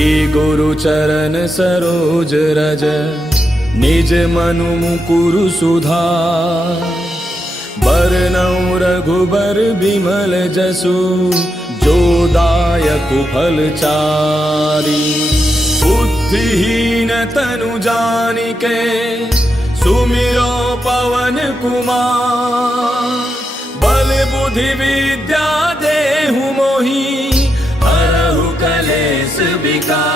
श्री गुरु चरण सरोज रज निज मनु मुकुरु सुधार। बरनउँ रघुबर बिमल जसु जो दायक फलचारी। बुद्धिहीन तनु जानिके सुमिरो पवन कुमार। बल बुद्धि विद्या देहु मोहि हरहु कलेश विकार।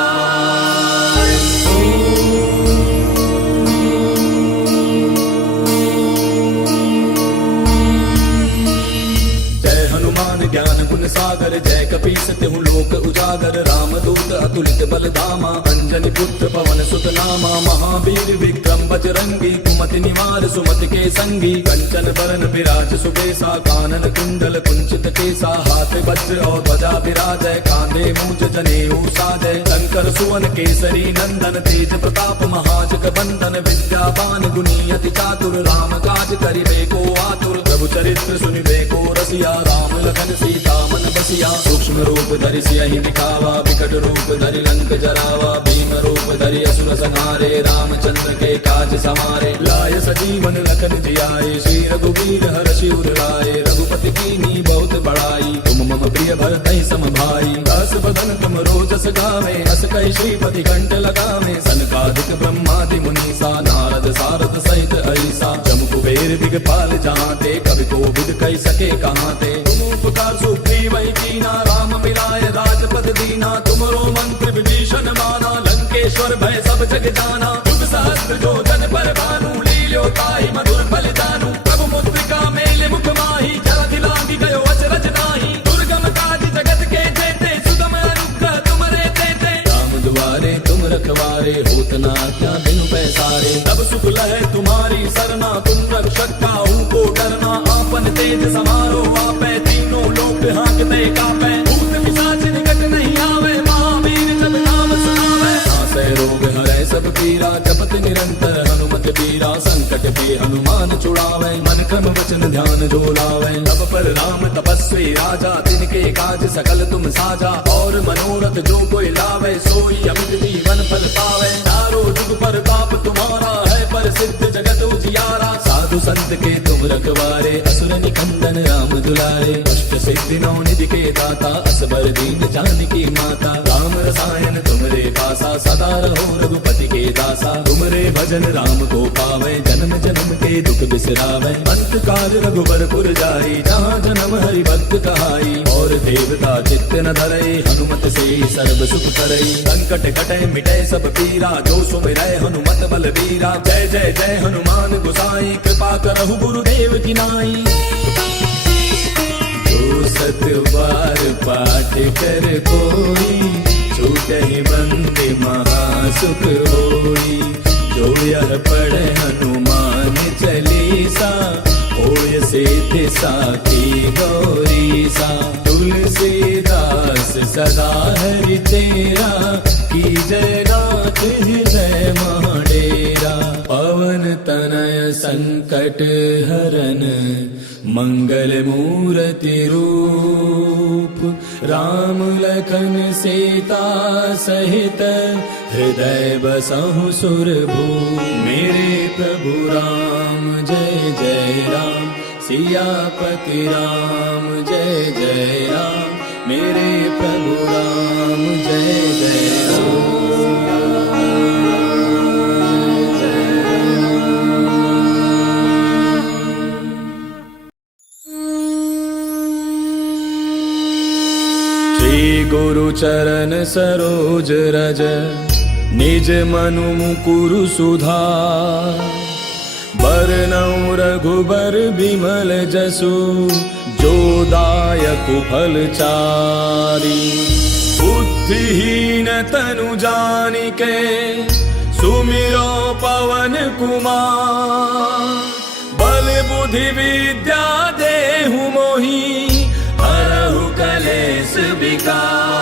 जय हनुमान ज्ञान गुण सागर जय कपीस तिहु लोक उजागर। रामदूत अतुलित बल धामा अंजनी पुत्र पवन सुत नामा। महावीर विक्रम बजरंगी कुमति निवार सुमति के संगी। कंचन बरन विराज सुबेसा कानन कुंडल कुंचित केसा। हाथ वज्र और ध्वजा विराजय कांधे मूंज जनेऊ साजय। शंकर सुवन केसरी नंदन तेज प्रताप महाजग बंदन। विद्यावान गुणी अति चातुर राम काज करिबे को आतुर। प्रभु चरित्र सुनिबे को रसिया राम लखन सीता मन बसिया। सूक्ष्म रूप धरि सियहि दिखावा विकट रूप धरि लंक जरावा। भीम रूप धरि असुर संहारे रामचंद्र के काज समारे। लाय सजीवन लखन जियाए श्री रघुवीर हर्षि उर लाए। रघुपति कीन्ही बहुत बड़ाई तुम मम प्रिय भरतहि सम भाई। दास बदन तुम रोजस गावे अस कहि श्रीपति कंठ लगावे। सनकादिक ब्रह्मादि मुनीसा नारद सारद सहित ऐसा। जम कुबेर दिगपाल जहांते कवि कोविद कहि सके कहांते। तुम उपकार सुग्रीव कीना राम मिलाय राजपद दीना। तुमरो मंत्र विभीषण माना लंकेश्वर भय सब जग जाना। युग सहस्त्र जो जन पर भानु लील्यो ताहि मधुर फल जानू। प्रभु मुद्रिका मेल मुख माहि जलधि लांघि गयो अचरज नाहि। दुर्गम काज जगत के जेते सुगम अनुग्रह तुमरे तेते। राम दुआरे तुम रखवारे होत न आज्ञा बिनु पैसारे। तब सुख लहै तुम्हारी सरना तुम रक्षक काहू को डरना। आपन तेज समारो आपै तीनों लोक हांकते कापै। भूत पिशाच निकट नहीं आवे महावीर जब नाम सुनावे। नासै रोग हरै सब पीरा जपत निरंतर हनुमत बीरा। संकट के हनुमान छुड़ावे मन क्रम वचन ध्यान जो लावे। तब पर राम तपस्वी राजा तिनके काज सकल तुम साजा। और मनोरथ जो कोई लावे सोई अमित जीवन फल पावे। चारों जुग पर ताप तुम्हारा है प्रसिद्ध जगत उजियारा। साधु संत के तुम रखवारे असुर निकंदन राम दुलारे। अष्ट सिद्धि नौ निधि के दाता असबर दीन जानकी माता। राम रसायन तुमरे पासा सदा रहो रघुपति के दासा। तुमरे भजन राम को पावे जन्म जन्म के दुख बिसरावे। अंत काल रघुबर पुर जाई जहाँ जन्म हरि भक्त कहाई। और देवता चित्त न धरई हनुमत से सर्व सुख करई। संकट कटे मिटे सब पीरा जो सुमिरै हनुमत बल बीरा। जय जय जय हनुमान गोसाई कृपा करहु गुरुदेव की नाई। जो सत बार पाठ कर कोई छूटहि बंदे महासुख होई। जो यह पढ़े हनुमान चालीसा होय सिद्धि साखी गौरीसा। तुलसीदास सदा हरि तेरा की जय नाथ हृदय महाडेरा। पवन तनय संकट हरन मंगल मूर्ति रूप। राम लखन सीता सहित हृदय बसहु सुरभूप। मेरे प्रभु राम जय जय राम सियापति राम जय जय राम। मेरे प्रभु राम जय जय राम। श्री गुरु चरण सरोज रज निज मनु मुकुरु सुधार। बरनउँ रघुबर बिमल जसु जो दायक फलचारी। बुद्धिहीन तनु जानिके सुमिरो पवन कुमार। बल बुद्धि विद्या देहु मोहि हरहु कलेश विकार।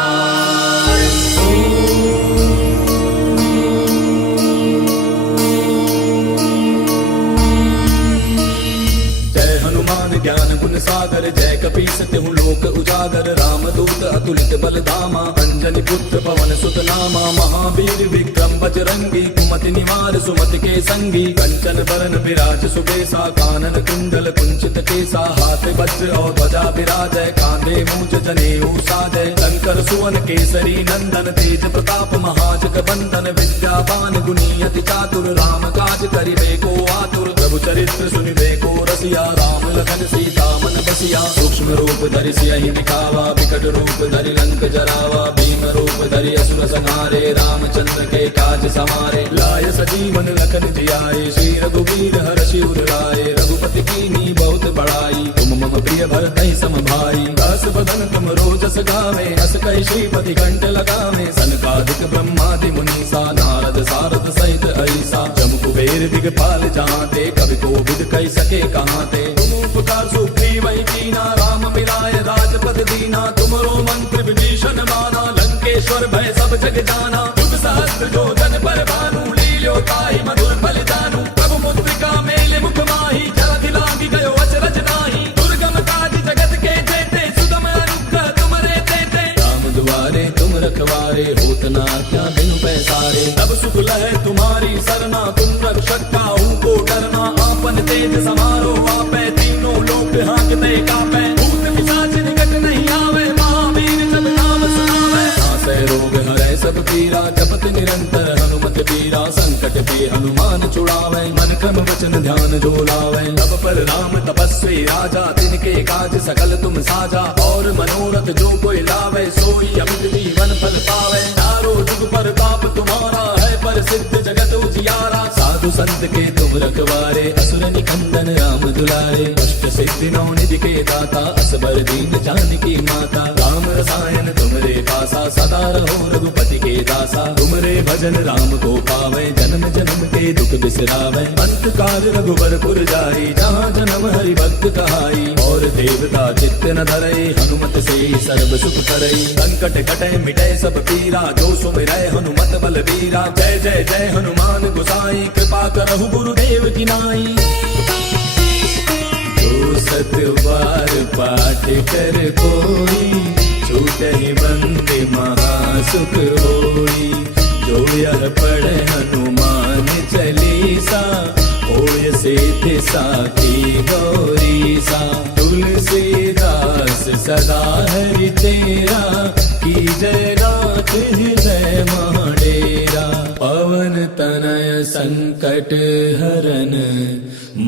सागर जय कपीस तिहु लोक उजागर रामदूत अतुलित बल धामा अंजनी पुत्र पवन सुत नामा महावीर विक्रम बजरंगी कुमति निवार सुमति के संगी कंचन बरन विराज सुबेसा कानन कुंडल कुंचित केसा हाथ वज्र और ध्वजा विराजय कांधे मूंज जनेऊ साजय शंकर सुवन केसरी नंदन तेज प्रताप महाजग बंदन विद्यावान गुणी अति चातुर राम काज करिबे को आतुर प्रभु चरित्र सुनिबे को रसिया राम लखन सीता मन बसिया सूक्ष्म रूप धरि सियहि दिखावा विकट रूप धरि लंक जरावा भीम रूप धरि असुर संहारे रामचंद्र के काज समारे लाय सजीवन लखन जियाए श्री रघुवीर हर्षि उर लाए रघुपति कीन्ही बहुत बड़ाई तुम मम प्रिय भरतहि सम भाई दास बदन तुम रोजस गावे अस कहि श्रीपति कंठ लगावे सनकादिक ब्रह्मादि मुनीसा नारद सारद सहित ऐसा जम कुबेर दिगपाल जहांते कवि कोविद कहि सके कहांते तुम उपकार सुग्रीव कीना राम मिलाय राजपद दीना तुमरो मंत्र विभीषण माना लंकेश्वर भय सब जग जाना युग सहस्त्र जो जन पर भानु लील्यो ताहि मधुर फल जानू प्रभु मुद्रिका मेले मुख माही जलधि लांघि गयो अचरज नाही दुर्गम काज जगत के जेते सुगम अनुग्रह तुमरे तेते राम दुआरे तुम रखवारे होत न आज्ञा बिनु पैसारे तब सुख लहै तुम्हारी सरना तुम रक्षक काहू को डरना आपन तेज समारो आपै तीनों लोक हांकते कापै भूत पिशाच निकट नहीं आवे महावीर जब नाम सुनावे नासै रोग हरै सब पीरा जपत निरंतर हनुमत पीरा संकट पे हनुमान छुड़ावे मन क्रम वचन ध्यान जो लावे तब पर राम तपस्वी राजा तिनके काज सकल तुम साजा और मनोरथ जो कोई लावे सोई अमित जीवन फल पावे चारों जुग पर ताप तुम्हारा है पर सिद्ध जगत उजियारा साधु संत के तुम रखवारे असुर निकंदन राम दुलारे अष्ट सिद्धि नौ निधि के दाता असबर दीन जानकी माता राम रसायन तुमरे पासा सदा रहो रघुपति के दासा तुमरे भजन राम को पावे जन्म जन्म के दुख बिसरावे अंत काल रघुबर पुर जाई जहाँ जन्म हरि भक्त कहाई और देवता चित्त न धरई हनुमत से सर्व सुख करई संकट कटे मिटे सब पीरा जो सुमिरै हनुमत बल बीरा जय जय जय हनुमान गोसाई कृपा करहु गुरुदेव की नाई जो सत बार पाठ कर कोई छूटहि बंदे महासुख होई जो यह पढ़े हनुमान चालीसा होय सिद्धि साखी गौरी सा तुलसीदास सदा हरि तेरा की जय नाथ हृदय महाडेरा पवन तनय संकट हरन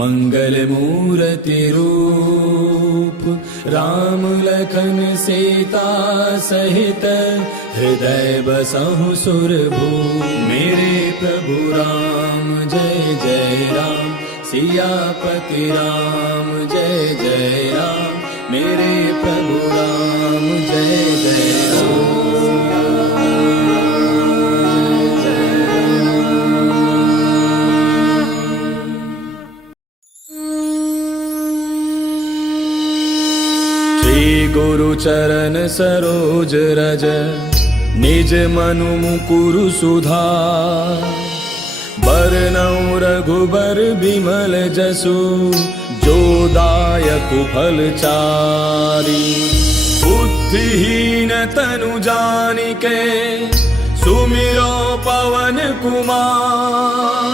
मंगल मूर्ति रूप राम लखन सीता सहित हृदय बसहु सुरभूप मेरे प्रभु राम जय जय राम सियापति राम जय जय राम मेरे प्रभु राम जय जय राम गुरु चरण सरोज रज निज मनु मुकुरु सुधार बरनउँ रघुबर बिमल जसु जो दायक फल चारि बुद्धिहीन तनु जानिके सुमिरो पवन कुमार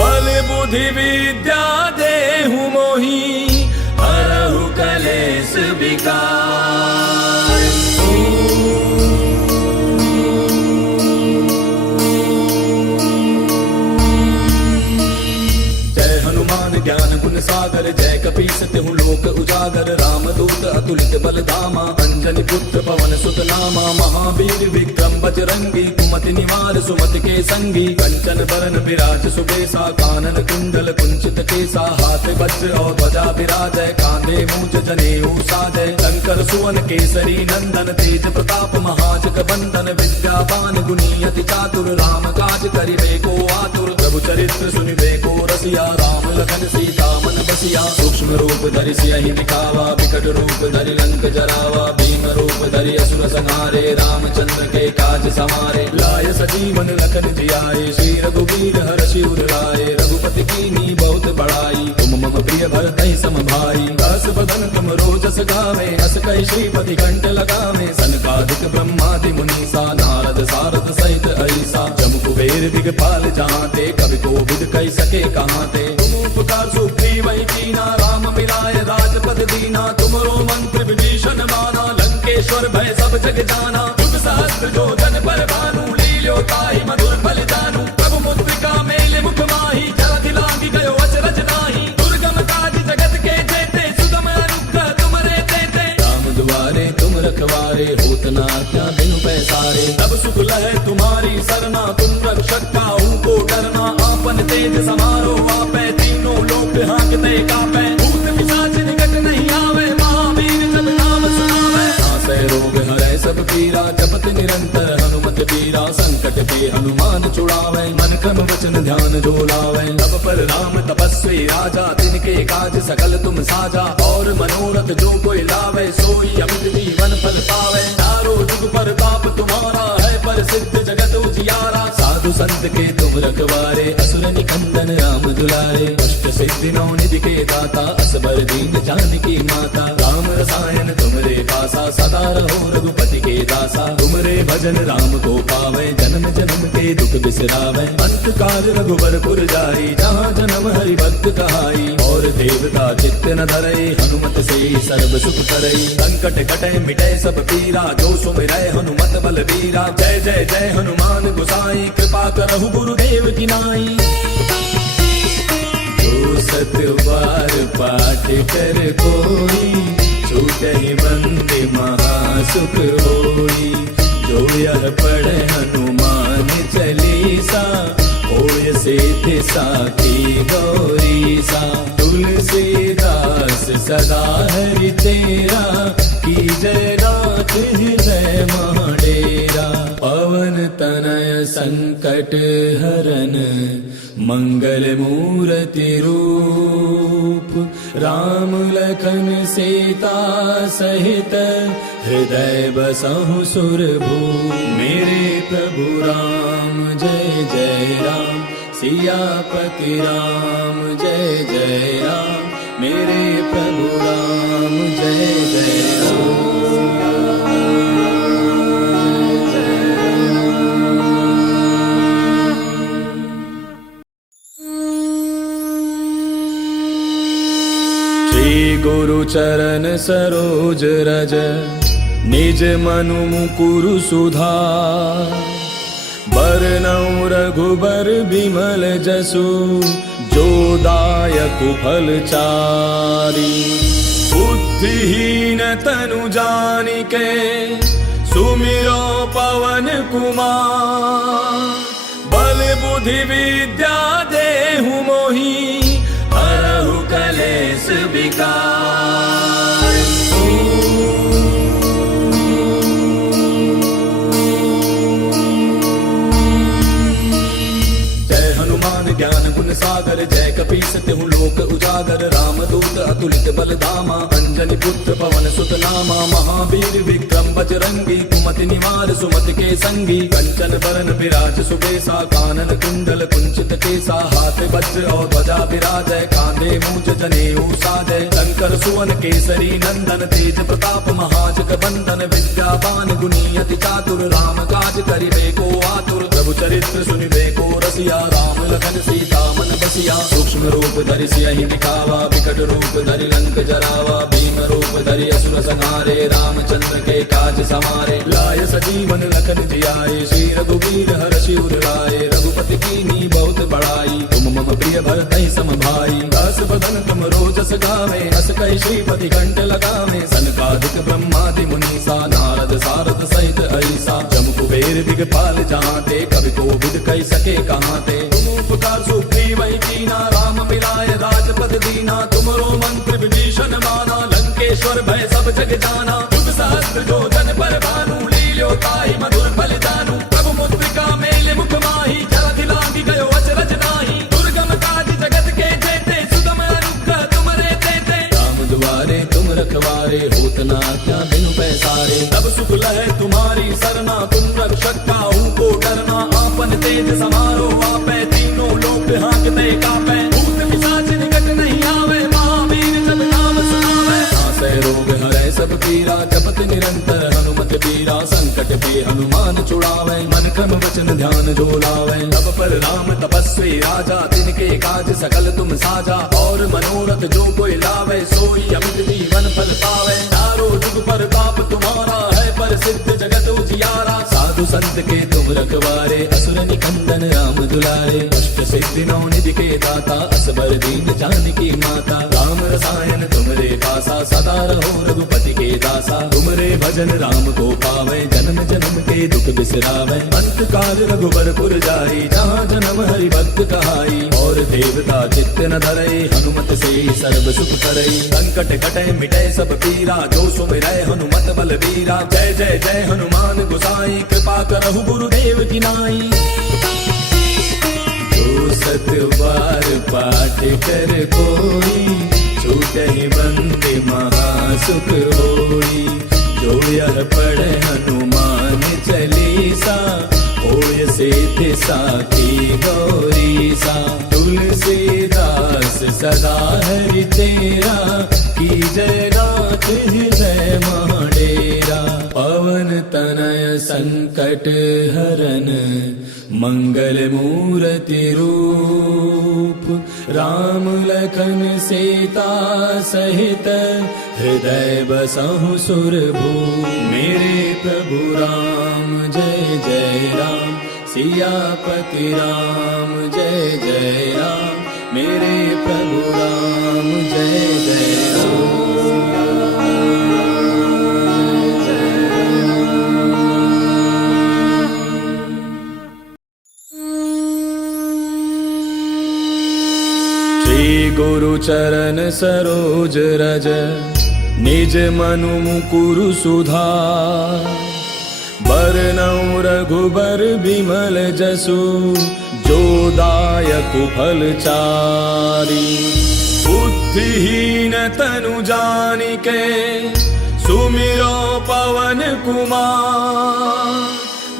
बल बुद्धि विद्या देहु मोहि हरहु कलेश विकार जय हनुमान ज्ञान गुण सागर जय कपीस तिहु लोक उजागर रामदूत अतुलित बल धामा अंजनी पुत्र पवन सुत नामा महावीर विक्रम बजरंगी कुमति निवार सुमति के संगी कंचन बरन विराज सुबेसा कानन कुंडल कुंचित केसा हाथ वज्र और ध्वजा विराजय कांधे मूंज जनेऊ साजय शंकर सुवन केसरी नंदन तेज प्रताप महाजग बंदन विद्यावान गुणी अति चातुर राम काज करिबे को आतुर प्रभु चरित्र सुनिबे को रसिया राम लखन सीता मन बसिया सूक्ष्म रूप धरि सियहि दिखावा विकट रूप धरि लंक जरावा भीम रूप धरि असुर संहारे रामचंद्र के काज सवारे लाय सजीवन लखन जियाए श्री रघुवीर हर्षि उर लाए रघुपति कीन्ही बहुत बड़ाई तुम मम प्रिय भरतहि सम भाई दास बदन तुम रोजस गावे अस कहि श्रीपति कंठ लगावे सनकादिक ब्रह्मादि मुनीसा नारद सारद सहित ऐसा जम कुबेर दिगपाल जहांते कवि कोविद कहि सके कहांते तुम उपकार सुग्रीवहि कीना राम मिलाय राजपद दीना तुमरो मंत्र विभीषण माना लंकेश्वर भय सब जग जाना युग सहस्त्र जो जन पर भानु लील्यो ताहि मधुर फल जानू प्रभु मुद्रिका मेल मुख माहि जलधि लांघि गयो अचरज नाही दुर्गम काज जगत के जेते सुगम अनुग्रह तुमरे तेते राम दुआरे तुम रखवारे होत न आज्ञा बिनु पैसारे तब सुख लहै तुम्हारी सरना तुम रक्षक काहू को डरना आपन तेज समारो आपै तीनों लोक हांकते कापै भूत पिशाच निकट नहीं आवे महावीर जब नाम सुनावे नासै रोग हरै सब पीरा जपत निरंतर हनुमत बीरा संकट के हनुमान छुड़ावे मन क्रम वचन ध्यान जो लावे तब पर राम तपस्वी राजा तिनके काज सकल तुम साजा और मनोरथ जो कोई लावे सोई अमित जीवन फल पावे चारों जुग प्रताप तुम्हारा है प्रसिद्ध जगत उजियारा साधु संत के तुम रखवारे असुर निकंदन राम दुलारे अष्ट सिद्धि नौ निधि के दाता असबर दीन जानकी माता राम रसायन तुमरे पासा सदा रहो रघुपति के दासा तुमरे भजन राम को पावे जन्म जन्म के दुख बिसरावे अंत काल रघुबरपुर जाई जहाँ जन्म हरि भक्त कहाई और देवता चित्त न धरई हनुमत से सर्व सुख करई संकट कटे मिटे सब पीरा जो सुमिरै हनुमत बल बीरा जय जय जय हनुमान गोसाई कृपा करहु गुरुदेव की नाई जो सत बार पाठ कर कोई छूटहि बंदे महासुख होई जो यह पढ़े हनुमान चालीसा होय सिद्धि साखी गौरीसा तुलसीदास सदा हरि तेरा की जय नाथ हृदय महाडेरा पवन तनय संकट हरन मंगल मूर्ति रूप राम लखन सीता सहित हृदय बसहु सुरभूप मेरे प्रभु राम जय जय राम सियापति राम जय जय राम मेरे प्रभु राम जय जय राम गुरु चरण सरोज रज निज मनु मुकुरु सुधार बरनउँ रघुबर बिमल जसु जो दायक फल चारि बुद्धिहीन तनु जानिके सुमिरो पवन कुमार बल बुद्धि विद्या देहु मोहि हरहु कलेश विकार जय हनुमान ज्ञान गुण सागर जय कपीस तिहु लोक उजागर राम दूत अतुलित बल धामा अंजनी पुत्र पवन सुत नामा महावीर विक्रम बजरंगी कुमति निवार सुमति के संगी कंचन बरन विराज सुबेसा कानन कुंडल कुंचित केसा हाथ वज्र और ध्वजा विराजय कांधे मूंज जनेऊ साजय शंकर सुवन केसरी नंदन तेज प्रताप महाजग बंदन विद्यावान गुणी अति चातुर राम काज करिबे को आतुर प्रभु चरित्र सुनिबे को रसिया राम लखन सीता मन बसिया सूक्ष्म रूप धरि सियहि दिखावा विकट रूप धरि लंक जरावा भीम रूप धरि असुर संहारे रामचंद्र के काज सवारे लाय सजीवन लखन जियाए श्री रघुवीर हर्षि उर लाए रघुपति कीन्ही बहुत बड़ाई तुम मम प्रिय भरतहि सम भाई दास बदन तुम रोजस गावे अस कहि श्रीपति कंठ लगावे सनकादिक ब्रह्मादि मुनीसा नारद सारद सहित ऐसा जम कुबेर दिगपाल जहांते कवि कोविद कहि सके कहांते तुम उपकार सुग्रीवहि कीना राम मिलाय राजपद दीना तुमरो मंत्र विभीषण माना लंकेश्वर भय सब जग जाना युग सहस्त्र जो जन पर भानु लील्यो ताहि मधुर फल जानू प्रभु मुद्रिका मेल मुख माहि जलधि लांघि गयो अचरज नाही दुर्गम काज जगत के जेते सुगम अनुग्रह तुमरे तेते राम दुआरे तुम रखवारे होत न आज्ञा बिनु पैसारे सारे। तब सुख लहे तुम्हारी सरना, तुम रक्षक काहू को डरना। आपन तेज समारो आपे, तीनों लोक हाँकते कापे। भूत पिशाच निकट नहीं आवे, महावीर जब नाम सुनावे। नासै रोग हरै सब पीरा, जपत निरंतर हनुमत पीरा। संकट पे हनुमान छुड़ावे, मन क्रम वचन ध्यान जो लावे। तब पर राम तपस्वी राजा, तिनके काज सकल तुम साजा। और मनोरथ जो कोई लावे, सोई अमित जीवन फल पावे। चारों जुग पर ताप तुम्हारा है, पर सिद्ध जगत उजियारा। साधु संत के तुम रखवारे, असुर निकंदन राम दुलारे। अष्ट सिद्धि नौ निधि के दाता, असबर दीन जानकी माता। राम रसायन तुमरे पासा, सदा रहो रघुपति के दासा। तुमरे भजन राम को पावे, जन्म जन्म के दुख बिसरावे। अंत काल रघुबर जाई, जहाँ जन्म हरि भक्त कहाई। और देवता चित्त न धरे, हनुमत से सर्व सुख करे। संकट कटे मिटे सब पीरा, जो सुमिरै हनुमत बल बीरा। जय जय जय हनुमान गोसाई, कृपा करहु गुरुदेव की नाई। जो सत बार पाठ कर कोई, छूटहि बंदे महासुख होई। जो यह पढ़े हनुमान चालीसा, होय सिद्धि साखी गौरीसा। तुलसीदास सदा हरि तेरा, की जय नाथ हृदय महाडेरा। पवन तनय संकट हरन, मंगल मूर्ति रूप। राम लखन सीता सहित, हृदय बसहु सुरभूप। मेरे प्रभु राम जय जय राम, सियापति राम जय जय राम। मेरे प्रभु राम जय जय राम। गुरु चरण सरोज रज, निज मनु मुकुरु सुधार। बरनउँ रघुबर बिमल जसु, जो दायक फल चारि। बुद्धिहीन तनु जानिके, सुमिरो पवन कुमार।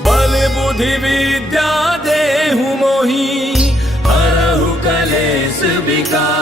बल बुद्धि विद्या देहु मोहि, हरहु कलेश विकार।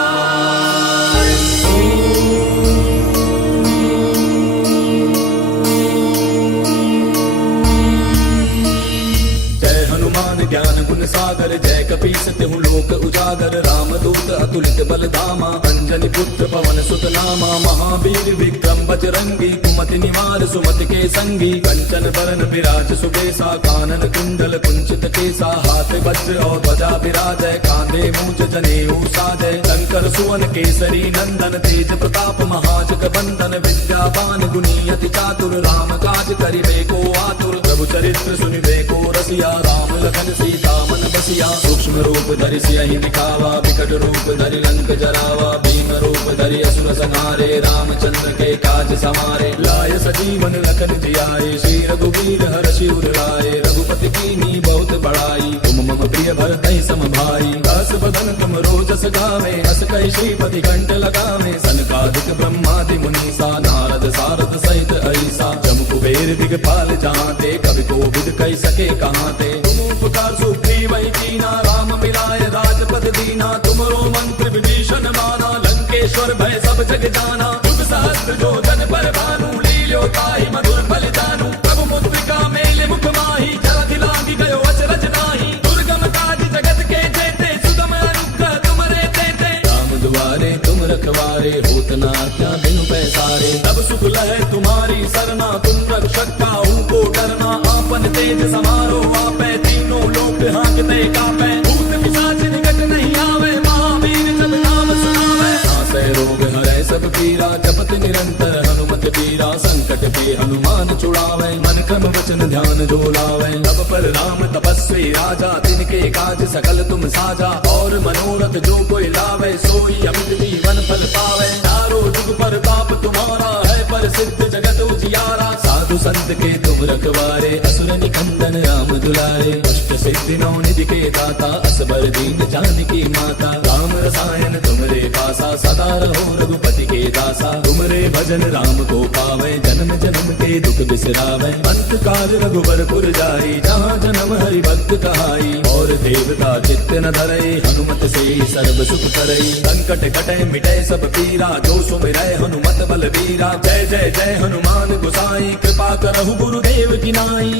जय हनुमान ज्ञान गुण सागर, जय कपीस तिहु लोक उजागर। राम दूत अतुलित बल धामा, अंजनी पुत्र पवन सुत नामा। महावीर विक्रम बजरंगी, कुमति निवार सुमति के संगी। कंचन बरन विराज सुबेसा, कानन कुंडल कुंचित केसा। हाथ वज्र और ध्वजा विराजय, कांधे मूंज जनेऊ साजय। शंकर सुवन केसरी नंदन, तेज प्रताप महाजग बंदन। विद्यावान गुणी अति चातुर, राम काज करिबे को आतुर। प्रभु चरित्र सुनिबे को रसिया, राम लखन सीता मन बसिया। सूक्ष्म रूप धरि सियहि दिखावा, विकट रूप धरि लंक जरावा। भीम रूप धरि असुर संहारे, रामचंद्र के काज समारे। लाय सजीवन लखन जियाए, श्री रघुवीर हर्षि उर लाए। रघुपति कीन्ही बहुत बड़ाई, तुम मम प्रिय भरतहि सम भाई। दास बदन तुम रोजस गावे, हस कहि श्रीपति कंठ लगावे। सनकादिक ब्रह्मादि मुनीसा, नारद सारद सहित ऐसा। जम कुबेर दिगपाल जहाँते, कवि कोविद कहि सके कहाँते। तुम उपकार सुग्रीव कीना, राम मिलाय राजपद दीना। तुमरो मंत्र विभीषण माना, लंकेश्वर भय सब जग जाना। युग सहस्त्र जो जन पर भानु, लील्यो ताहि मधुर फल जानू। प्रभु मुद्रिका मेले मुख माहि, जलधि लांघि गयो अचरज नाहि। दुर्गम काज जगत के जेते, सुगम अनुग्रह तुमरे तेते। राम दुआरे तुम रखवारे, होत न आज्ञा बिनु पैसारे। तब सुख लहे तुम्हारी सरना, तुम रक्षक काहू को डरना। आपन तेज समारो आपे, तीनों लोक हाँकते कापे। भूत पिशाच निकट नहीं आवे, महावीर जब नाम सुनावे। नासै रोग हरै सब पीरा, जपत निरंतर हनुमत पीरा। संकट पे हनुमान छुड़ावे, मन क्रम वचन ध्यान जो लावे। तब पर राम तपस्वी राजा, तिनके काज सकल तुम साजा। और मनोरथ जो कोई लावे, सोई अमित जीवन फल पावे। चारों जुग पर ताप तुम्हारा है, पर सिद्ध जगत उजियारा। साधु संत के तुम रखवारे, असुर निकंदन राम दुलारे। अष्ट सिद्धि नौ निधि के दाता, असबर दीन जानकी माता। राम रसायन तुमरे पासा, सदा रहो रघुपति के दासा। तुमरे भजन राम को पावे, जन्म जन्म के दुख बिसरावे। अंत काल रघुबर पुर जाई, जहाँ जन्म हरि भक्त कहाई। और देवता चित्त न धरई, हनुमत से सर्व सुख करई। संकट कटे मिटे सब पीरा, जो सुमिरै हनुमत बलबीरा। जय जय जय हनुमान गोसाई, कृपा करहु गुरुदेव की नाई।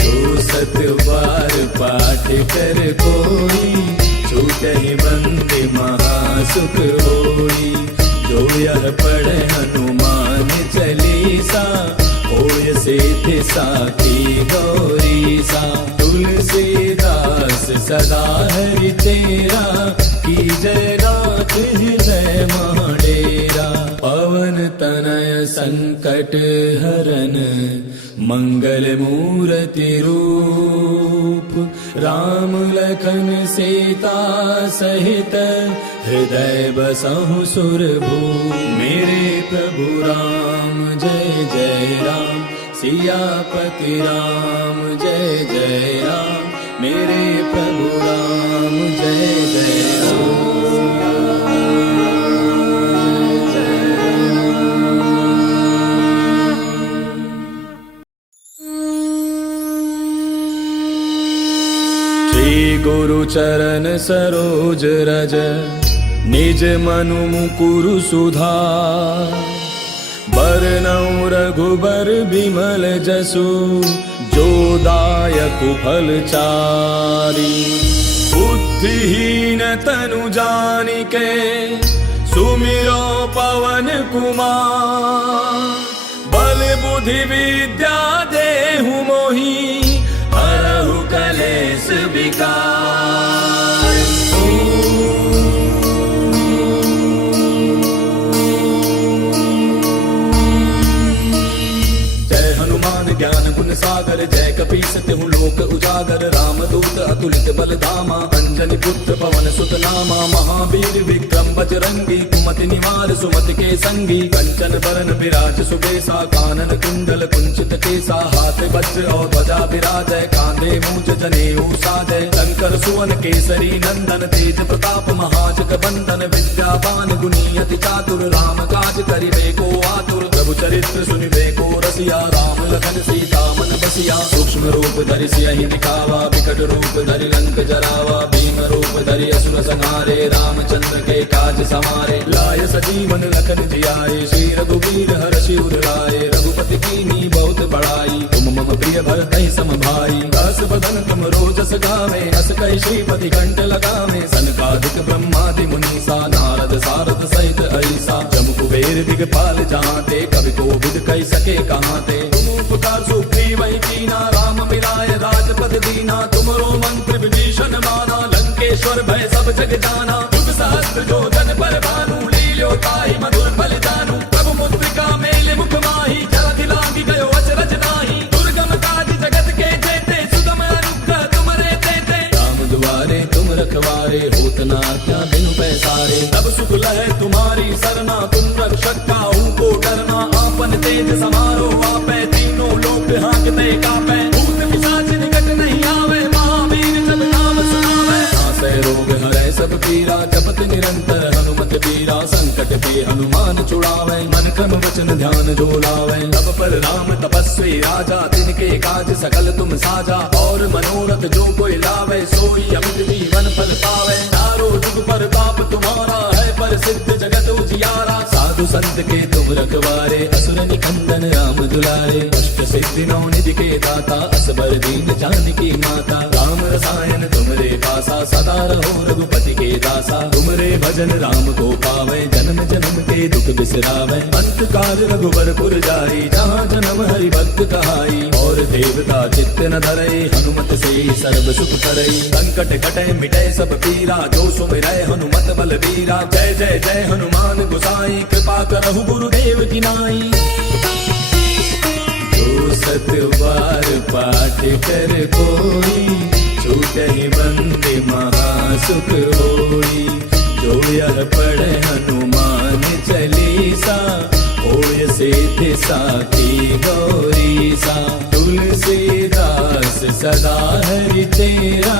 जो सत बार पाठ कर कोई, छूटहि बंदे महासुख होई। जो यह पढ़े हनुमान चालीसा, होय सिद्धि साखी गौरीसा। तुलसीदास सदा हरि तेरा, की जय नाथ हृदय महाडेरा। पवन तनय संकट हरन, मंगल मूर्ति रूप। राम लखन सीता सहित, हृदय बसहु सुरभूप। मेरे प्रभु राम जय जय राम, सियापति राम जय जय राम। मेरे प्रभु राम जय जय राम। गुरु चरण सरोज रज, निज मनु मुकुरु सुधार। बरनउँ रघुबर बिमल जसु, जो दायक फल चारि। बुद्धिहीन तनु जानिके, सुमिरो पवन कुमार। बल बुद्धि विद्या देहु मोहि, हरहु कलेश विकार। जय हनुमान ज्ञान गुण सागर, जय कपीस तिहु लोक उजागर। राम दूत अतुलित बल धामा, अंजनी पुत्र पवन सुत नामा। महावीर विक्रम बजरंगी, कुमति निवार सुमति के संगी। कंचन बरन विराज सुबेसा, कानन कुंडल कुंचित केसा। हाथ वज्र और ध्वजा विराजय, कांधे मूंज जनेऊ साजय। शंकर सुवन केसरी नंदन, तेज प्रताप महाजग बंदन। विद्यावान गुणी अति चातुर, राम काज करिबे को आतुर। प्रभु चरित्र सुनिबे को रसिया, राम लखन सीता मन बसिया। सूक्ष्म रूप धरि सियहि दिखावा, विकट रूप धरि लंक जरावा। भीम रूप धरि असुर संहारे, रामचंद्र के काज समारे। लाय सजीवन लखन जियाए, श्री रघुवीर हर्षि उर लाए। रघुपति कीन्ही बहुत बड़ाई, तुम मम प्रिय भरतहि सम भाई। दास बदन तुम रोजस गावे, अस कहि श्रीपति कंठ लगावे। सनकादिक ब्रह्मादि मुनीसा, नारद सारद सहित ऐसा। जम कुबेर दिगपाल जहाँते, कवि कोविद कहि सके कहाँते। तुम उपकार सुग्रीवहि कीना, राम मिलाय राजपद दीना। तुमरो मंत्र विभीषण माना, लंकेश्वर भय सब जग जाना। युग सहस्त्र जो जन पर भानु, लील्यो ताहि मधुर फल जानू। प्रभु मुद्रिका मेलि मुख माहि, जलधि लांघि गयो अचरज नाहि। दुर्गम काज जगत के जेते, सुगम अनुग्रह तुमरे तेते। राम दुआरे तुम रखवारे, होत न आज्ञा बिनु पैसारे। तब सुख लहै तुम्हारी सरना, तुम रक्षक काहू को डरना। आपन तेज समारो आपै, तीनों लोक हाँकते कापै। भूत पिशाच निकट नहीं आवे, महावीर जब नाम सुनावे। नासै रोग हरै सब पीरा, जपत निरंतर हनुमत बीरा। संकट के हनुमान छुड़ावे, मन क्रम वचन ध्यान जो लावे। तब पर राम तपस्वी राजा, तिनके काज सकल तुम साजा। और मनोरथ जो कोई लावे, सोई अमित जीवन फल पावे। चारों जुग परताप तुम्हारा है, प्रसिद्ध जगत उजियारा। साधु संत के तुम रखवारे, असुर निकंदन राम दुलारे। अष्ट सिद्धि नौ निधि के दाता, असबर दीन जानकी माता। राम रसायन तुमरे पासा, सदा रहो रघुपति के दासा। तुमरे भजन राम को पावे, जन्म जन्म के दुख बिसरावे। अंत काल रघुबर पुर जाई, जहाँ जन्म हरि भक्त कहाई। और देवता चित्त न धरई, हनुमत से सर्व सुख करई। संकट कटे मिटे सब पीरा, जो सुमिरै हनुमत बलबीरा। जय जय जय हनुमान गोसाई, कृपा करहु गुरुदेव की नाई। जो सत बार पाठ कर कोई, छूटहि बंदे महासुख होई। जो यह पढ़े हनुमान चालीसा, होय सिद्ध साखी गौरी सा। तुलसीदास सदा हरि तेरा,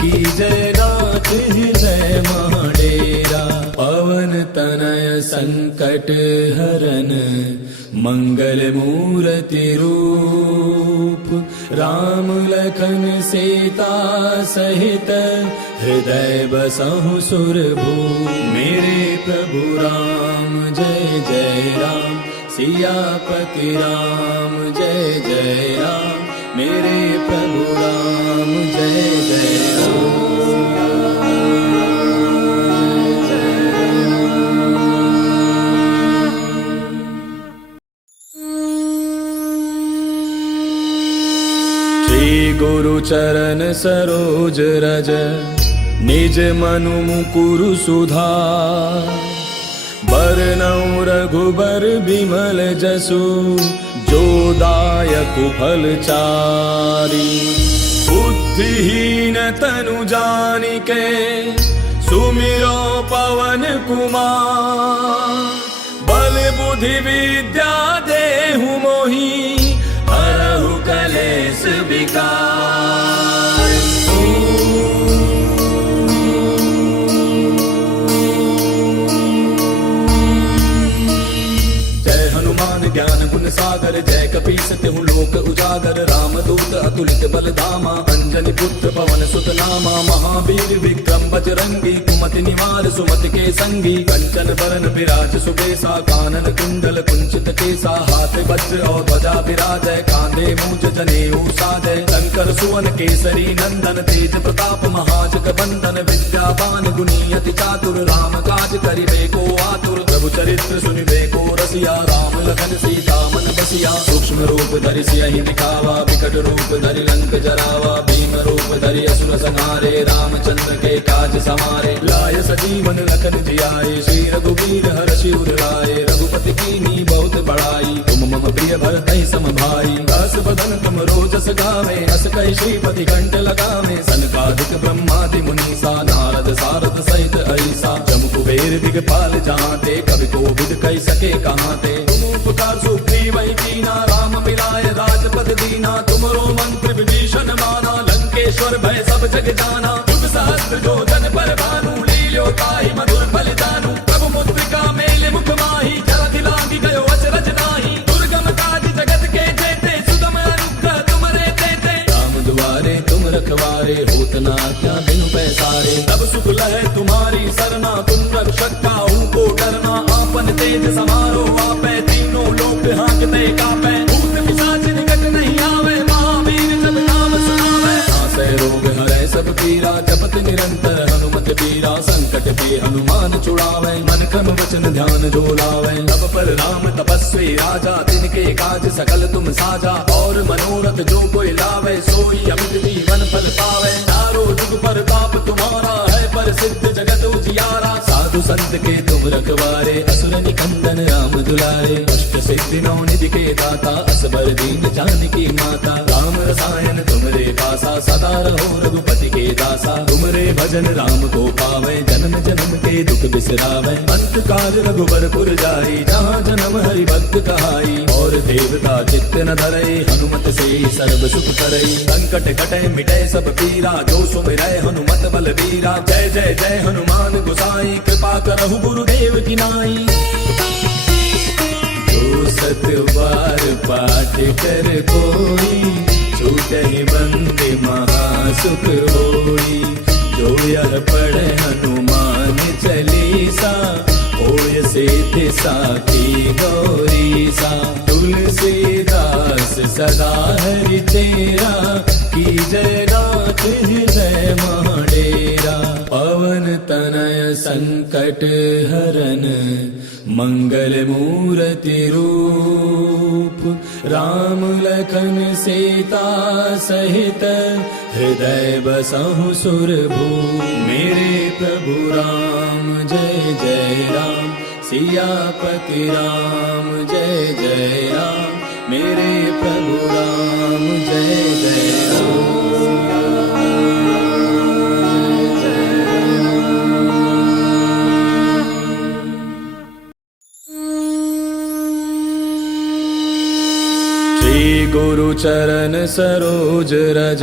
की जय नाथ हृदय महाडेरा। पवन तनय संकट हरन, मंगल मूर्ति रूप। राम लखन सीता सहित, हृदय बसहु सुरभूप। मेरे प्रभु राम जय जय राम, सियापति राम जय जय राम। मेरे प्रभु राम जय जय राम। गुरु चरण सरोज रज, निज मनु मुकुरु सुधार। बरनउँ रघुबर बिमल जसु, जो दायक फल चारि। बुद्धिहीन तनु जानिके, सुमिरो पवन कुमार। बल बुद्धि विद्या देहु मोहि, हरहु कलेश विकार। जय हनुमान ज्ञान गुण सागर, जय कपीस तिहु लोक उजागर। रामदूत अतुलित बल धामा, अंजनी पुत्र पवन सुत नामा। महावीर विक्रम बजरंगी, कुमति निवार सुमति के संगी। कंचन बरन विराज सुबेसा, कानन कुंडल कुंचित केसा। हाथ वज्र और ध्वजा विराजय, कांधे मूज जनेऊ साजय। शंकर सुवन केसरी नंदन, तेज प्रताप महाजग बंदन। विद्यावान गुणी अति चातुर, राम काज करिबे को आतुर। प्रभु चरित्र सुनिबे को रसिया, राम लखन सीता मन बसिया। सूक्ष्म रूप धरि सियहि दिखावा, विकट रूप धरि लंक जरावा। भीम रूप धरि असुर संहारे, रामचंद्र के काज समारे। लाय सजीवन लखन जियाए, श्री रघुवीर हर्षि उर लाए। रघुपति कीन्ही बहुत बड़ाई, तुम मम प्रिय भरतहि सम भाई। दास बदन तुम रोजस गावे, अस कहि श्रीपति कंठ लगावे। सनकादिक ब्रह्मादि मुनीसा, नारद सारद सहित ऐसा। जम कुबेर दिगपाल जहांते, कवि कोविद कहि सके कहांते। तुम उपकार सुग्रीव कीना, राम मिलाए राजपद दीना। तुमरो मंत्र विभीषण माना, लंकेश्वर भय सब जग जाना। युग सहस्त्र जो जन पर भानु, लील्यो ताहि मधुर फल जानू। प्रभु मुद्रिका मेल मुख माहि, जलधि लांघि गयो अचरज नाहि। दुर्गम काज जगत के जेते, सुगम अनुग्रह तुमरे तेते। राम दुआरे तुम रखवारे, होत न आज्ञा बिनु पैसारे। तब सुख लहै तुम्हारी सरना, तुम रक्षक काहू को डरना। आपन तेज समारो आपै, तीनों लोक हांकते कापै। भूत पिशाच निकट नहीं आवे, महावीर जब नाम सुनावे। नासै रोग हरै सब पीरा, जपत निरंतर हनुमत बीरा। संकट पे हनुमान छुड़ावे, मन क्रम वचन ध्यान जो लावे। तब पर राम तपस्वी राजा, तिनके काज सकल तुम साजा। और मनोरथ जो कोई लावे, सोई अमित जीवन फल पावे। चारों जुग परताप तुम्हारा है, प्रसिद्ध जगत उजियारा। साधु संत के तुम रखवारे, असुर निकंदन राम दुलारे। अष्ट सिद्धि नौ निधि के दाता, असबर दीन जानकी माता। राम रसायन तुमरे पासा, सदा रहो रघुपति के दासा। तुमरे भजन राम को पावे, जन्म जन्म के दुख बिसरावे। अंत काल रघुबर पुर जाई, जहाँ जन्म हरि भक्त कहाई। और देवता चित्त न धरई, हनुमत से सर्व सुख करई। संकट कटे मिटे सब पीरा, जो सुमिरै हनुमत बल बीरा। जय जय जय हनुमान गोसाई, कृपा करहु गुरुदेव की नाई। जो सत बार पाठ कर कोई, छूटहि बंदे महासुख होई। जो यह पढ़े हनुमान चालीसा, होय सिद्धि साखी गौरी सा। तुलसीदास सदा हरि तेरा, की जय नाथ हृदय महाडेरा। पवन तनय संकट हरन, मंगल मूर्ति रूप। राम लखन सीता सहित, हृदय बसहु सुरभूप। मेरे प्रभु राम जय जय राम, सियापति राम जय जय राम। मेरे प्रभु राम जय जय राम। श्री गुरु चरण सरोज रज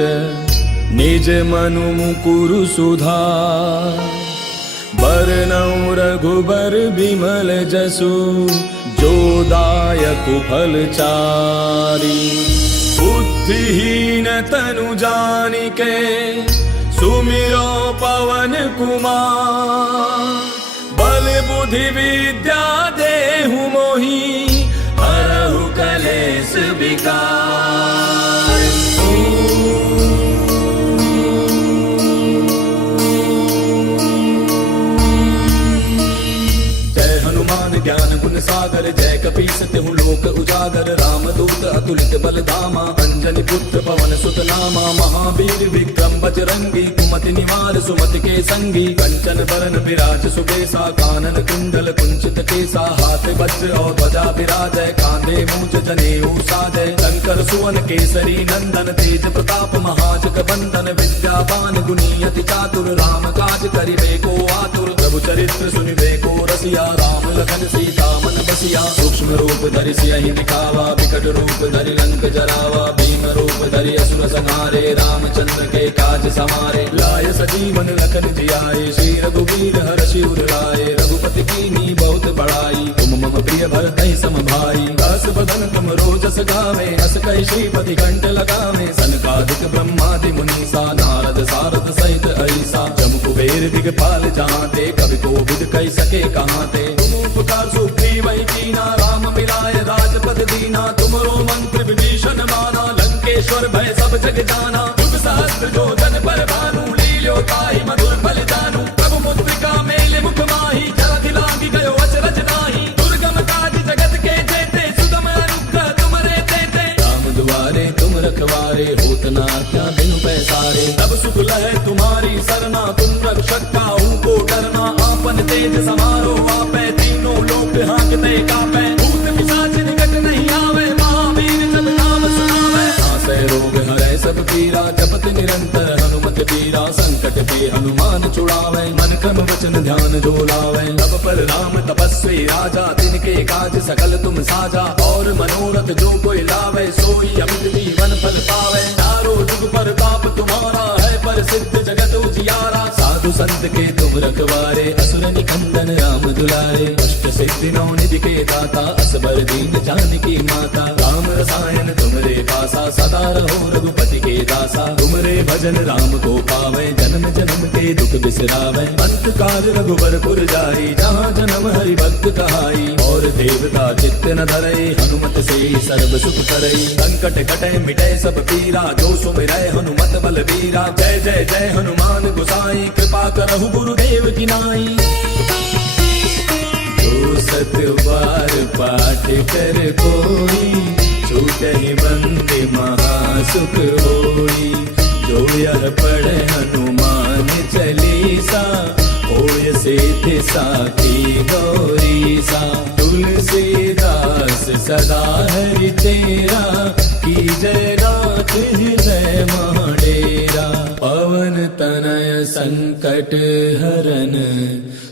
निज मनु मुकुरु सुधार। बरनउँ रघुबर बिमल जसु जो दायक फलचारी। बुद्धिहीन तनु जानिके सुमिरो पवन कुमार। बल बुद्धि विद्या देहु मोहि हरहु कलेश विकार। जय हनुमान ज्ञान गुण सागर जय कपीस तिहु लोक उजागर। राम दूत अतुलित बल धामा अंजनी पुत्र पवन सुत नामा। महावीर विक्रम बजरंगी कुमति निवार सुमति के संगी। कंचन बरन विराज सुबेसा कानन कुंडल कुंचित केसा। हाथ वज्र और ध्वजा विराजय कांधे मूंज जनेऊ साजय। शंकर सुवन केसरी नंदन तेज प्रताप महाजग बंदन। विद्यावान गुणी अति चातुर राम काज करिबे को आतुर। प्रभु चरित्र सुनिबे को रसिया राम लखन सीता मन बसिया। सूक्ष्म रूप धरि सियहि दिखावा विकट रूप धरि लंक जरावा। भीम रूप धरि असुर संहारे रामचंद्र के काज समारे। लाय सजीवन लखन जियाए श्री रघुवीर हर्षि उर लाए। रघुपति कीन्ही बहुत बड़ाई तुम मम प्रिय भरतहि सम भाई। दास बदन तुम रोजस गावे अस कहि श्रीपति कंठ लगावे। सनकादिक ब्रह्मादि मुनीसा नारद सारद सहित ऐसा। जम कुबेर दिगपाल जहांते कवि कोविद कहि सके कहांते। तुम उपकार सुग्रीव कीना राम मिलाय राजपद दीना। तुमरो मंत्र विभीषण माना लंकेश्वर भय सब जग जाना। युग सहस्त्र जो जन पर भानु लील्यो ताहि मधुर फल जानू। प्रभु मुद्रिका मेले मुख माहि जलधि लांघि गयो अचरज नाही। दुर्गम काज जगत के जेते सुगम अनुग्रह तुमरे तेते। राम दुआरे तुम रखवारे होत न आज्ञा बिनु पैसारे। तब सुख लहै तुम्हारी सरना तुम रक्षक काहू को डरना। आपन तेज समारो आपै तीनों लोक हांकते कापै। भूत पिशाच निकट नहीं आवे महावीर जब नाम सुनावे। नासै रोग हरै सब पीरा जपत निरंतर हनुमत पीरा। संकट पे हनुमान छुड़ावे मन क्रम वचन ध्यान जो लावे। तब पर राम तपस्वी राजा तिनके काज सकल तुम साजा। और मनोरथ जो कोई लावे सोई अमित जीवन फल पावे। चारों जुग परताप तुम्हारा है प्रसिद्ध जगत उजियारा। साधु संत के तुम रखवारे असुर निकंदन राम दुलारे। अष्ट सिद्धि नौ निधि के दाता असबर दीन जानकी माता। राम रसायन तुमरे पासा सदा रहो रघुपति के दासा। तुमरे भजन राम को पावे जन्म जन्म के दुख बिसरावे। अंत काल रघुबर पुर जाई जहाँ जन्म हरि भक्त कहाई। और देवता चित्त न धरई हनुमत से सर्व सुख करई। संकट कटे मिटे सब पीरा जो सुमिरै हनुमत बल बीरा। जय जय जय हनुमान गोसाई कृपा करहु गुरुदेव की नाई। जो सत बार पाठ कर कोई छूटहि बंदे महासुख होई। जो यह पढ़े हनुमान चालीसा होय सिद्धि साखी गौरीसा। तुलसीदास सदा हरि तेरा की जय नाथ हृदय महडेरा। पवन तनय संकट हरन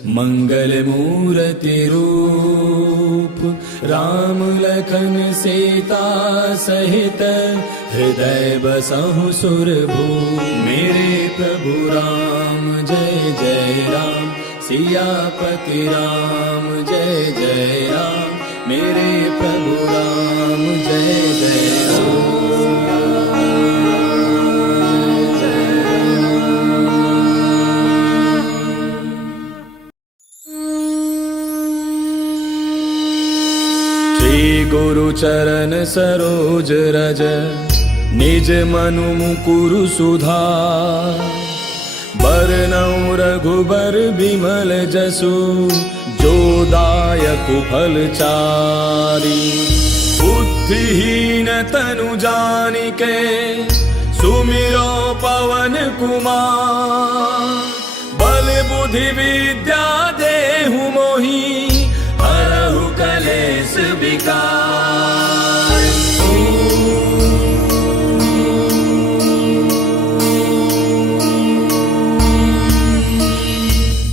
मंगल मूर्ति रूप। राम लखन सीता सहित हृदय बसहु सुरभूप। मेरे प्रभु राम जय जय राम सियापति राम जय जय राम। मेरे प्रभु राम जय जय राम। गुरु चरण सरोज रज निज मनु मुकुरु सुधार। बरनउँ रघुबर बिमल जसु जो दायक फलचारी। बुद्धिहीन तनु जानिके सुमिरो पवन कुमार। बल बुद्धि विद्या देहु मोहि हरहु कलेश विकार।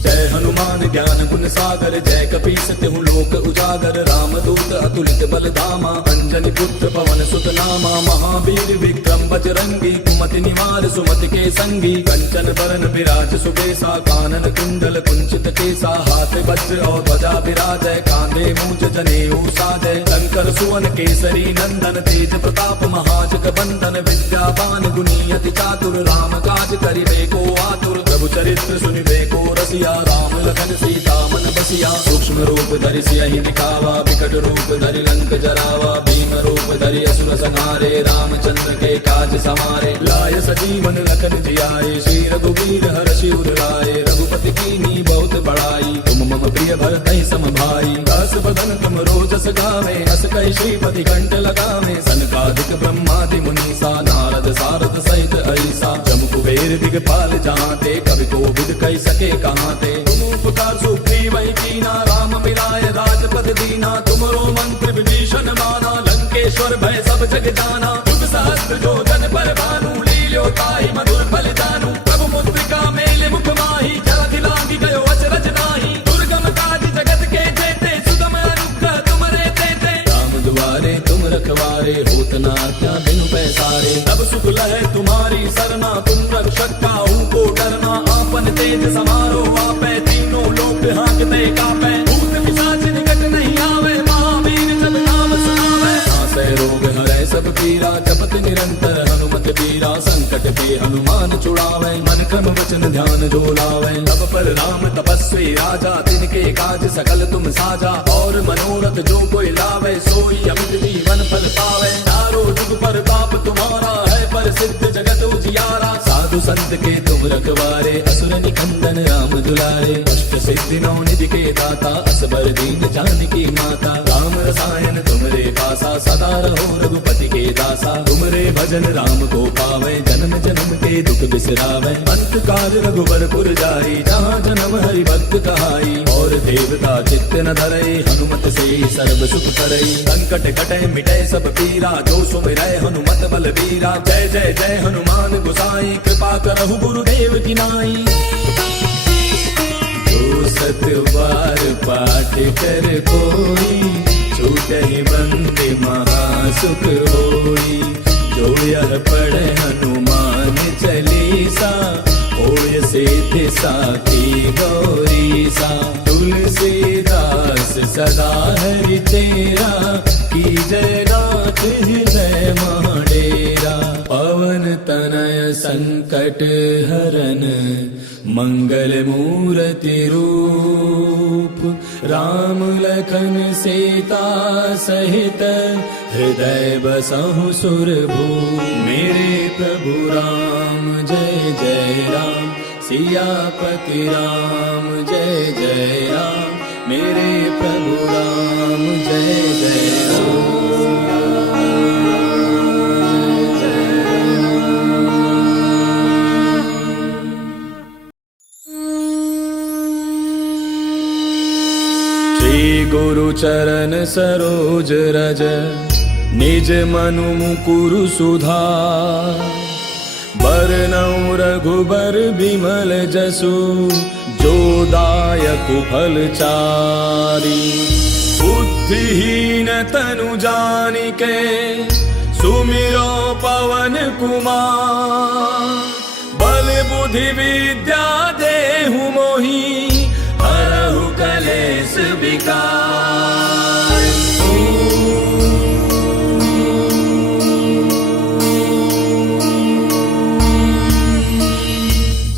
जय हनुमान ज्ञान गुण सागर जय कपीस तिहु लोक लोक उजागर रामदूत अतुलित बल धामा अंजनी पुत्र पवन सुत नामा महावीर विक्रम बजरंगी कुमति निवार सुमति के संगी कंचन बरन विराज सुबेसा कानन कुंडल कुंचित केसा हाथ वज्र और ध्वजा विराजय कांधे मूंज जनेऊ साजय शंकर सुवन केसरी नंदन तेज प्रताप महाजग बंदन विद्यावान गुणी अति चातुर राम काज करिबे को आतुर प्रभु चरित्र सुनिबे को रसिया राम लखन सीता मन बसिया सूक्ष्म रूप धरि सियहि दिखावा विकट रूप धरि लंक जरावा भीम रूप धरि असुर संहारे रामचंद्र के काज समारे लाय सजीवन लखन जियाए श्री रघुवीर हर्षि उर लाए रघुपति कीन्ही बहुत बड़ाई तुम मम प्रिय भरतहि सम भाई दास बदन तुम रोजस गावे अस कहि श्रीपति कंठ लगावे सनकादिक ब्रह्मादि मुनीसा नारद सारद सहित ऐसा जम कुबेर दिगपाल जहांते कवि कोविद कहि सके कहांते तुम उपकार सुग्रीव कीना राम मिलाय राजपद दीना तुमरो मंत्र विभीषण माना लंकेश्वर भय सब जग जाना युग सहस्त्र जो जन पर भानु लील्यो ताहि मधुर फल जानू प्रभु मुद्रिका मेल मुख माही जलधि लांघि गयो अचरज नाही दुर्गम काज जगत के जेते सुगम अनुग्रह तुमरे तेते राम दुआरे तुम रखवारे होत न आज्ञा बिनु पैसारे तब सुख लहै तुम्हारी सरना तुम रक्षक काहू को डरना आपन तेज समारो आपै तीनों लोक हांकते कापै भूत पिशाच निकट नहीं आवे महावीर जब नाम सुनावे नासै रोग हरै सब पीरा जपत निरंतर हनुमत वीरा संकट के हनुमान छुड़ावे मन क्रम वचन ध्यान जो लावे तब पर राम तपस्वी राजा तिनके काज सकल तुम साजा और मनोरथ जो कोई लावे सोई अमित जीवन फल पावे चारों जुग पर ताप तुम्हारा है प्रसिद्ध जगत उजियारा साधु संत के तुम रखवारे असुर निकंदन राम दुलारे अष्ट सिद्धि नौ निधि के दाता असबर दीन जानकी माता राम रसायन तुमरे पासा सदा रहो रघुपति के दासा तुमरे भजन राम को पावे जन्म जन्म के दुख बिसरावे अंत काल रघुबर पुर जाई जहाँ जन्म हरि भक्त कहाई और देवता चित्त न धरई हनुमत से सर्व सुख करई संकट कटे मिटे सब पीरा जो सुमिरै हनुमत बल वीरा जय जय जय हनुमान गोसाई कृपा करहु गुरुदेव की नाई जो सत बार पाठ कर कोई छूटहि बंदे महासुख होई जो यह पढ़े हनुमान चालीसा होय सिद्धि साखी गौरीसा तुलसीदास सदा हरि तेरा की जय नाथ हृदय महाडेरा पवन तनय संकट हरन मंगल मूर्ति रूप राम लखन सीता सहित हृदय बसहु सुरभूप मेरे प्रभु राम जय जय राम सियापति राम जय जय राम मेरे प्रभु राम जय जय राम गुरु चरण सरोज रज निज मनु मुकुरु सुधार बरनउँ रघुबर बिमल जसु जो दायक फल चारि बुद्धिहीन तनु जानिके सुमिरो पवन कुमार बल बुद्धि विद्या देहु मोहि हरहु कलेश विकार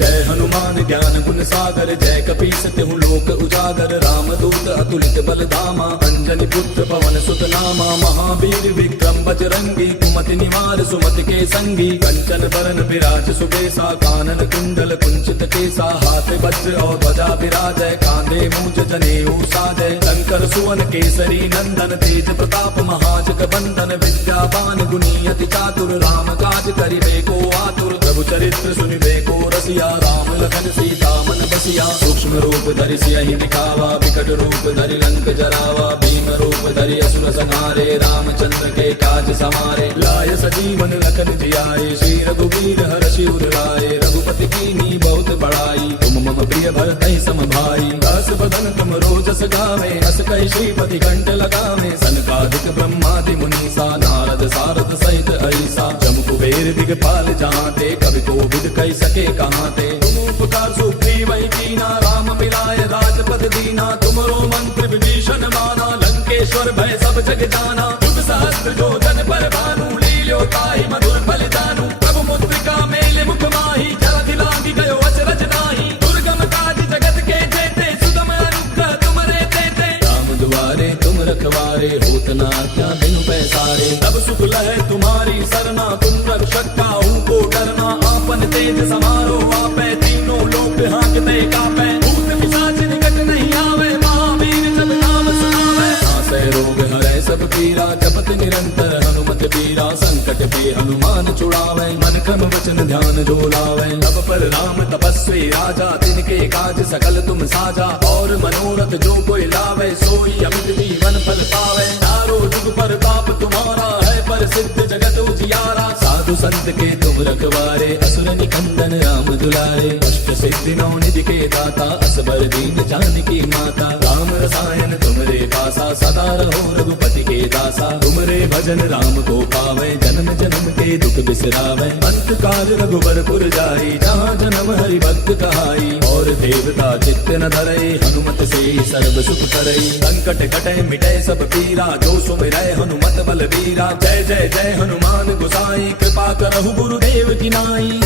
जय हनुमान ज्ञान गुण सागर जय कपीस तिहु लोक उजागर रामदूत अतुलित बल धामा अंजनी पुत्र पवन सुत नामा महावीर विक्रम बजरंगी कुमति निवार सुमति के संगी कंचन बरन विराज सुबेसा कानन कुंडल कुंचित केसा हाथ वज्र और ध्वजा विराजय कांधे मूंज जनेऊ साजय शंकर सुवन केसरी नंदन तेज प्रताप महाजग बंदन विद्यावान गुणी अति चातुर राम काज करिबे को आतुर प्रभु चरित्र सुनिबे को रसिया राम लखन सीता मन बसिया सूक्ष्म रूप धरि सियहि दिखावा विकट रूप धरि लंक जरावा भीम रूप धरि असुर संहारे रामचंद्र के काज समारे लाय सजीवन लखन जियाए श्री रघुवीर हर्षि उर लाए रघुपति कीन्ही बहुत बड़ाई तुम मम प्रिय प्रिय भरतहि सम भाई। दास बदन तुम रोजस गावे, अस कहि श्रीपति कंठ लगावे। सनकादिक ब्रह्मादि मुनीसा, नारद सारद सहित ऐसा। जम कुबेर दिगपाल जहाँते, कवि कोविद कहि सके कहाँते। तुम उपकार सुग्रीव कीना, राम मिलाय राजपद दीना। तुमरो मंत्र विभीषण माना, लंकेश्वर भय सब जग जाना। युग सहस्त्र जो जन पर भानु, लील्यो ताहि मधुर फल जानू। प्रभु मुद्रिका मेले मुख माही, जलधि लांघि गयो अचरज नाही। दुर्गम काज जगत के जेते, सुगम अनुग्रह तुमरे तेते। राम दुआरे तुम रखवारे, होत न आज्ञा बिनु पैसारे। तब सुख लहै तुम्हारी सरना, तुम रक्षक काहू को डरना। आपन तेज समारो आपै, तीनों लोक हाँकते कापै। भूत पिशाच निकट नहीं आवे, महावीर जब नाम सुनावे। नासै रोग हरै सब पीरा, जपत निरंतर हनुमत बीरा। संकट पे हनुमान छुड़ावे, मन क्रम वचन ध्यान जो लावे। तब पर राम तपस्वी राजा, तिनके काज सकल तुम साजा। और मनोरथ जो कोई लावे, सोई अमित जीवन फल पावे। चारों जुग पर ताप तुम्हारा है, पर सिद्ध जगत उजियारा। साधु संत के तुम रखवारे, असुर निकंदन राम दुलारे। अष्ट सिद्धि नौ निधि के दाता, असबर दीन जानकी माता। राम रसायन तुमरे पासा, सदा रहो रघुपति के दासा। तुमरे भजन राम को पावे, जन्म जन्म के दुख बिसरावे। अंत काल रघुबर पुर जाई, जहाँ जन्म हरि भक्त कहाई। और देवता चित्त न धरई, हनुमत से सर्व सुख करई। संकट कटे मिटे सब पीरा, जो सुमिरै हनुमत बल बीरा। जय जय जय हनुमान गोसाई, कृपा करहु गुरुदेव की नाई।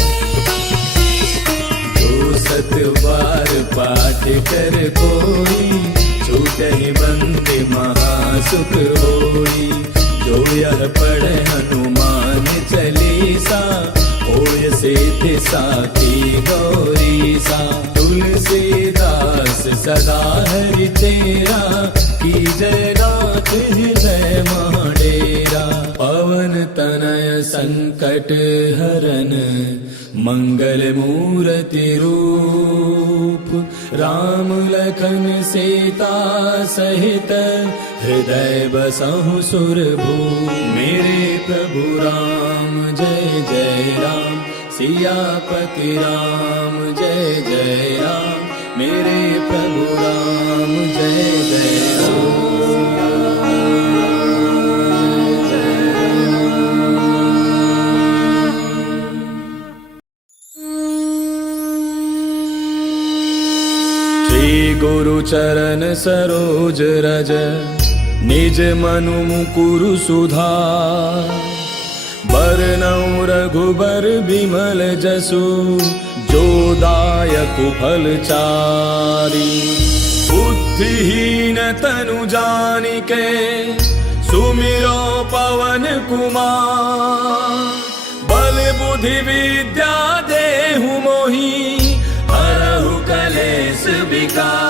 जो सत बार पाठ कर कोई, छूटहि बंदे महासुख होई। जो यह पढ़े हनुमान चालीसा, होय सिद्धि साखी गौरीसा। तुलसीदास सदा हरि तेरा, की जय नाथ हृदय महाडेरा। पवन तनय संकट हरन, मंगल मूर्ति रूप। राम लखन सीता सहित, हृदय बसहु सुरभूप। मेरे प्रभु राम जय जय राम, सियापति राम जय जय राम। मेरे प्रभु राम जय जय राम। गुरु चरण सरोज रज, निज मनु मुकुरु सुधार। बरनउँ रघुबर बिमल जसु, जो दायक फल चारि। बुद्धिहीन तनु जानिके, सुमिरो पवन कुमार। बल बुद्धि विद्या देहु मोहि, हरहु कलेश विकार।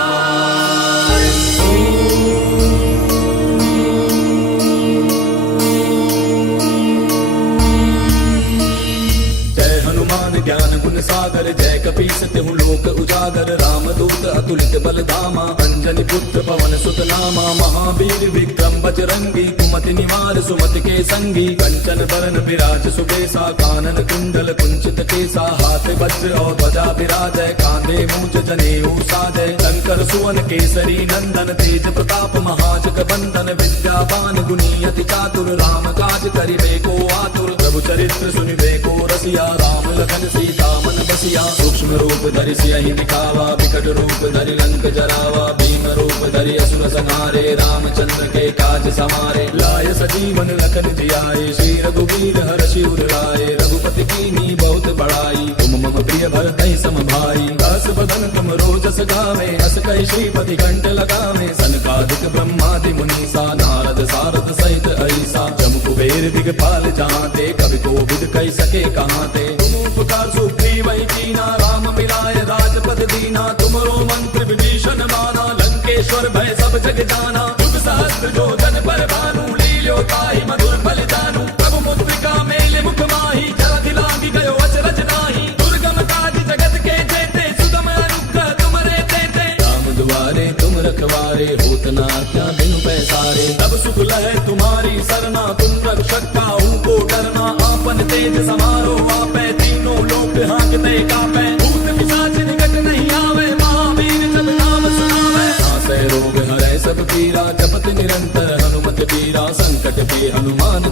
जय हनुमान ज्ञान गुण सागर, जय कपीस तिहु लोक उजागर। राम दूत अतुलित बल धामा, अंजनी पुत्र पवन सुत नामा। महावीर विक्रम बजरंगी, कुमति निवार सुमति के संगी। कंचन बरन विराज सुबेसा, कानन कुंडल कुंचित केसा। हाथ वज्र और ध्वजा विराजय, कांधे मूंज जनेऊ साजय। शंकर सुवन केसरी नंदन, तेज प्रताप महाजग बंदन। विद्यावान गुणी अति चातुर, राम काज करिबे को आतुर। प्रभु चरित्र सुनिबे को रसिया, राम लखन सीता मन बसिया। सूक्ष्म रूप धरि सियहि दिखावा, विकट रूप धरि लंक जरावा। भीम रूप धरि असुर संहारे, रामचंद्र के काज समारे। लाय सजीवन लखन जियाए, श्री रघुवीर हर्षि उर लाए। रघुपति कीन्ही बहुत बड़ाई, तुम मम प्रिय भरतहि सम भाई। दास बदन तुम रोजस गावे, अस कहि श्रीपति कंठ लगावे। सनकादिक ब्रह्मादि मुनीसा, नारद सारद सहित ऐसा। जम कुबेर दिगपाल जहाँते, कवि कोविद कहि सके कहाँते। तुम उपकार सुग्रीव कीना, राम मिलाय राजपद दीना। तुमरो मंत्र विभीषण माना, लंकेश्वर भय सब जग जाना। युग सहस्त्र जो जन पर भानु, लील्यो ताहि मधुर फल जानू। प्रभु मुद्रिका मेले मुख माही, जलधि लांघि गयो अचरज नाही। दुर्गम काज जगत के जेते, सुगम अनुग्रह तुमरे तेते। राम दुआरे तुम रखवारे, होत न आज्ञा बिनु पैसारे। तब सुख लहै तुम्हारी सरना, तुम रक्षक काहू को डरना। आपन तेज समारो आपै, तीनों लोक हाँकते कापै। भूत पिशाच निकट नहीं आवे,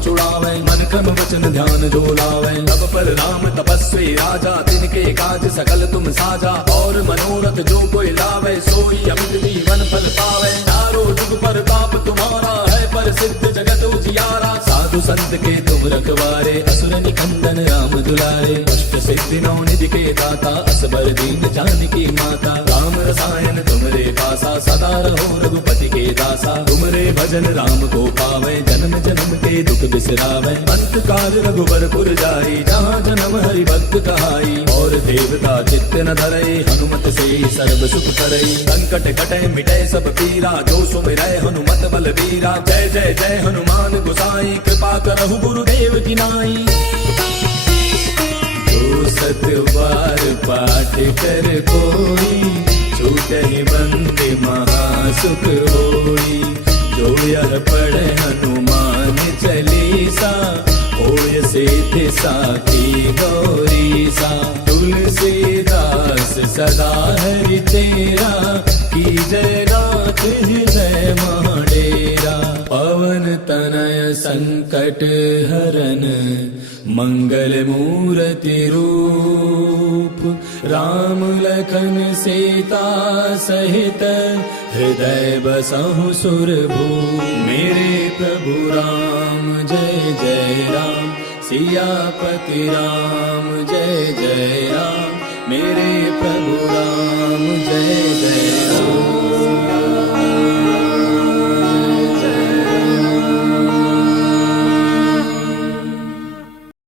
पाँच उड़ावे, मन क्रम वचन ध्यान जो लावे। तब पर राम तपस्वी राजा, तिनके काज सकल तुम साजा। और मनोरथ जो कोई लावे, सोई अमित जीवन फल पावे। चारों जुग पर ताप तुम्हारा है, पर सिद्ध जगत उजियारा। साधु संत के तुम रखवारे, असुर निकंदन राम दुलारे। अष्ट सिद्धि नौ निधि के दाता, असबर दीन जानकी माता। राम रसायन तुमरे पासा, सदा रहो रघुपति के दासा। तुमरे भजन राम को पावे, जन्म जन्म के दुख बिसरावे। अंत काल रघुबर पुर जाई, जहाँ जन्म हरि भक्त कहाई। और देवता चित्त न धरई, हनुमत से सर्व सुख करई। संकट कटे मिटे सब पीरा, जो सुमिरै हनुमत बल बीरा। जय जय जय हनुमान गोसाई, कृपा करहु गुरुदेव की नाई। जो सत बार पाठ कर कोई, छूटहि बंदे महासुख होई। जो यह पढ़े हनुमान चालीसा, होय सिद्धि साखी गौरीसा। तुलसीदास सदा हरि तेरा, की जय नाथ हृदय महाडेरा। पवन तनय संकट हरन, मंगल मूर्ति रूप। राम लखन सीता सहित, हृदय बसहु सुरभूप। मेरे प्रभु राम जय जय राम, सियापति राम जय जय राम। मेरे प्रभु राम जय जय